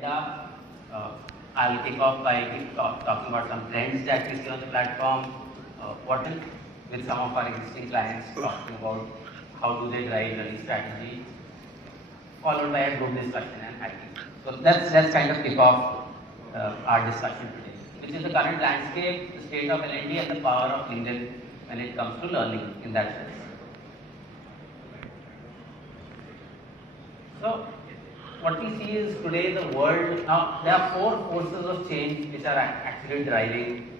agenda. I'll kick off by talking about some trends that we see on the platform, what with some of our existing clients, talking about how do they drive learning strategy, followed by a group discussion and hacking. So let's kind of kick off our discussion today, which is the current landscape, the state of L&D, and the power of LinkedIn when it comes to learning in that sense. So what we see is today the world, now there are four forces of change which are actually driving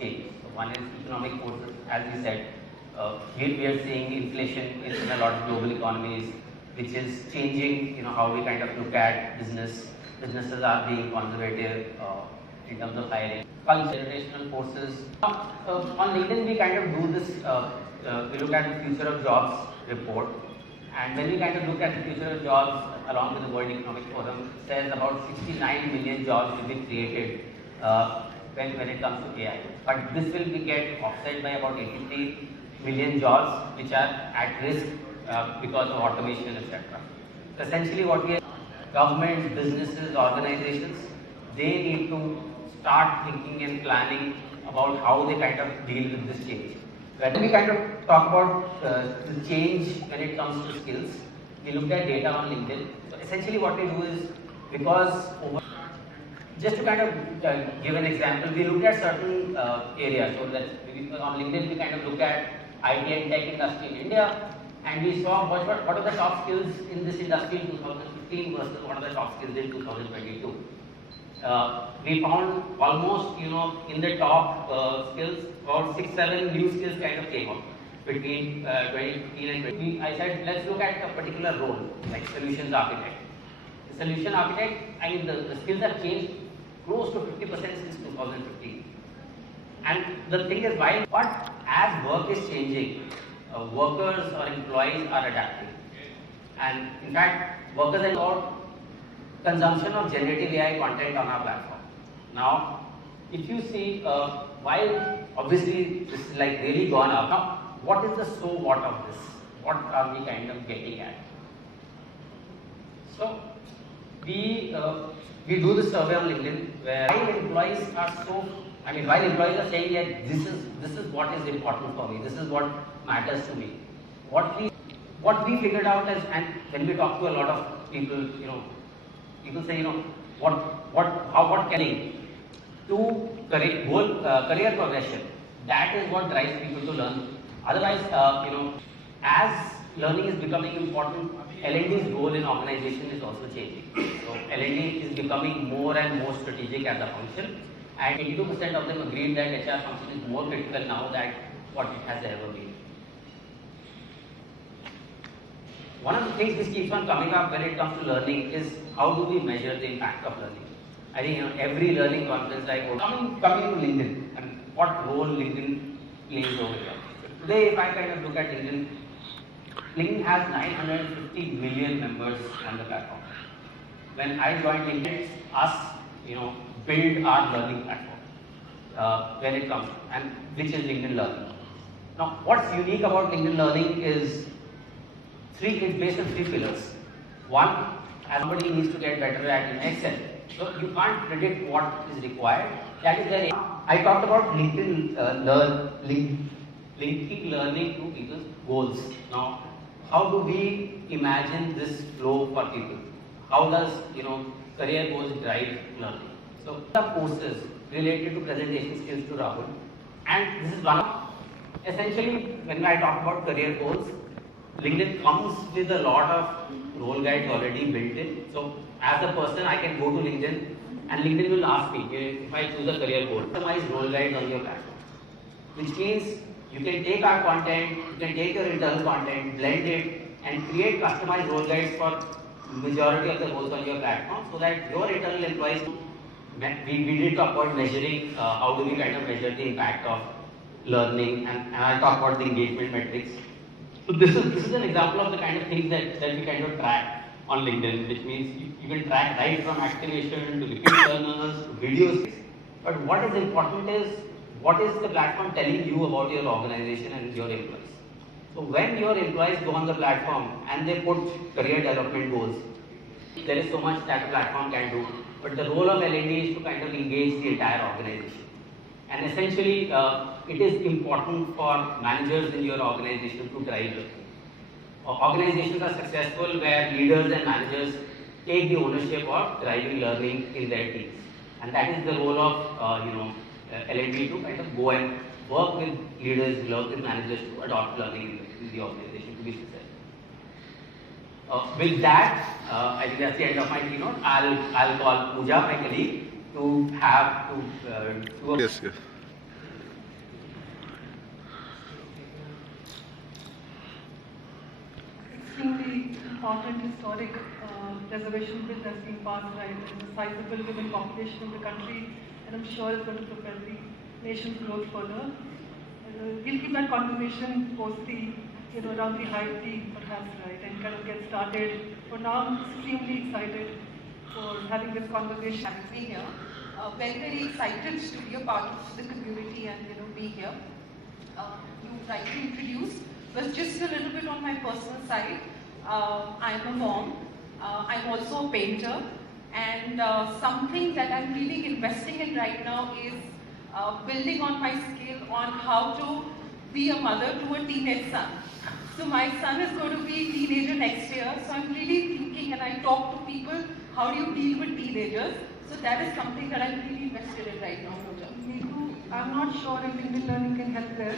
change. So one is economic forces, as we said. We are seeing inflation in a lot of global economies, which is changing how we kind of look at business. Businesses are being conservative in terms of hiring. Generational forces. On LinkedIn we kind of do this, we look at the future of jobs report. And when we kind of look at the future of jobs along with the World Economic Forum, it says about 69 million jobs will be created when it comes to AI. But this will get offset by about 83 million jobs which are at risk because of automation, etc. So essentially what we have, government, businesses, organizations, they need to start thinking and planning about how they kind of deal with this change. When we kind of talk about the change when it comes to skills, we looked at data on LinkedIn. So essentially what we do is, just to kind of give an example, we looked at certain areas. So that on LinkedIn we kind of look at IT and tech industry in India, and we saw what are the top skills in this industry in 2015 versus what are the top skills in 2022. We found almost, in the top skills, about 6-7 new skills kind of came up between 2015 and 20. I said, let's look at a particular role, like solutions architect. The solution architect, I mean, the skills have changed close to 50% since 2015. And the thing is, but as work is changing, workers or employees are adapting. And in fact, workers are about consumption of generative AI content on our platform. Now, if you see, while obviously this is like really gone up, now what is the so what of this? What are we kind of getting at? So, we do the survey on LinkedIn where while employees are saying that this is what is important for me, this is what matters to me. What we figured out is, and when we talk to a lot of people, people say, what can to career progression. That is what drives people to learn. Otherwise, as learning is becoming important, L&D's role in organization is also changing. So L&D is becoming more and more strategic as a function, and 82% of them agreed that HR function is more critical now than what it has ever been. One of the things which keeps on coming up when it comes to learning is how do we measure the impact of learning? I think every learning conference I go, coming to LinkedIn and what role LinkedIn plays over here. So today, if I kind of look at LinkedIn, LinkedIn has 950 million members on the platform. When I joined LinkedIn, us, build our learning platform when it comes, and which is LinkedIn Learning. Now, what's unique about LinkedIn Learning is it's based on 3 pillars. One, as somebody needs to get better at Excel. So you can't predict what is required. That is the I talked about linking learning to people's goals. Now, how do we imagine this flow for people? How does career goals drive learning? So the courses related to presentation skills to Rahul, and this is one of essentially when I talk about career goals, LinkedIn comes with a lot of role guides already built in. So as a person, I can go to LinkedIn and LinkedIn will ask me if I choose a career goal, customize role guides on your platform. Which means you can take our content, you can take your internal content, blend it, and create customized role guides for majority of the roles on your platform so that your internal employees, we did talk about measuring, how do we kind of measure the impact of learning, and I talk about the engagement metrics. So this is an example of the kind of things that we kind of track on LinkedIn, which means you can track right from activation to repeat learners to videos. But what is important is what is the platform telling you about your organization and your employees. So when your employees go on the platform and they put career development goals, There is so much that a platform can do, but the role of L&D is to kind of engage the entire organization. And essentially, it is important for managers in your organization to drive the thing. Organizations are successful where leaders and managers take the ownership of driving learning in their teams, and that is the role of L&D to kind of go and work with leaders, work with managers to adopt learning in the organization to be successful. With that, I think that's the end of my keynote. I'll call Pooja, my colleague, to have to do a Yes, yes. Extremely important historic reservation bill that's been passed, right? It's a sizable given population of the country, and I'm sure it's going to propel the nation's growth further. We'll keep that conversation post the, around the Hyatt tea, perhaps, right, and kind of get started. For now, I'm extremely excited for having this conversation. Having me here. Very excited to be a part of the community and be here. You rightly introduced, but just a little bit on my personal side. I'm a mom. I'm also a painter, and something that I'm really investing in right now is building on my skill on how to be a mother to a teenage son. So my son is going to be a teenager next year, so I'm really thinking, and I talk to people, how do you deal with teenagers? So that is something that I'm really invested in right now, Pooja. Me too. I'm not sure if Indian learning can help there.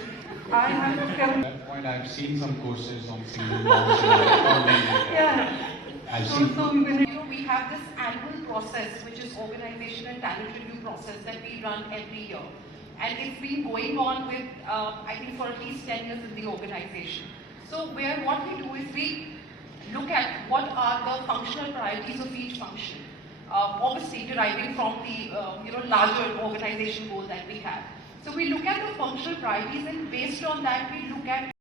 I have At that point, I've seen some courses on single moms and yeah. I've seen. So we've been We have this annual process, which is organization and talent review process that we run every year. And it's been going on with, I think, for at least 10 years in the organization. So what we do is we look at what are the functional priorities of each function, obviously deriving from the larger organization goal that we have. So we look at the functional priorities, and based on that we look at